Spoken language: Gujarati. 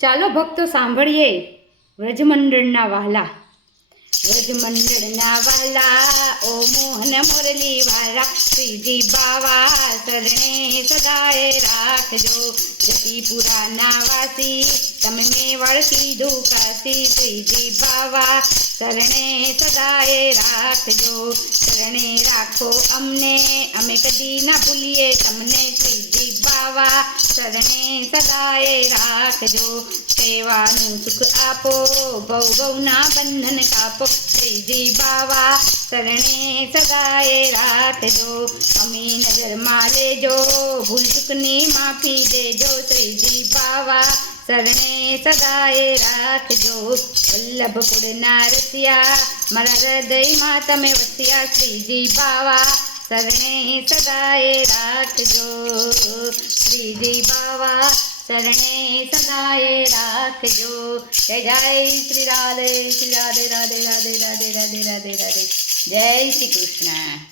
ચાલો ભક્તો સાંભળીએ વ્રજમંડળના વહાલા. વ્રજમંડળના વહાલા ઓ મોહન મુરલી વાલા, શ્રીજી બાવા શરણે સદાય રાખજો. જતીપુરાના વાસી તમે મેવાડ કીધું કાશી, શ્રીજી બાવા શરણે સદાય રાખજો. શરણે રાખો અમને, અમે કદી ના ભૂલીએ તમને. શ્રીજી બાવા શરણે સદાય રાખજો. સેવાનું સુખ આપો, ભવ ભવના બંધન કાપો. શ્રીજી બાવા શરણે સદાય રાખજો. અમી નજરમાં લેજો, ભૂલ ચૂકની માફી દેજો. શ્રીજી બાવા શરણે સદાય રાખજો. વલ્લભપુરના રસિયા મારા હૃદયમાં તમે વસ્યા. શ્રીજી બાવા શરણે સદાય રાખજો. શ્રીજી બાવા શરણે સદાય રાખજો. જય જય શ્રી રાધે, શ્રી રાધે રાધે રાધે રાધે રાધે રાધે રાધે. જય શ્રી કૃષ્ણ.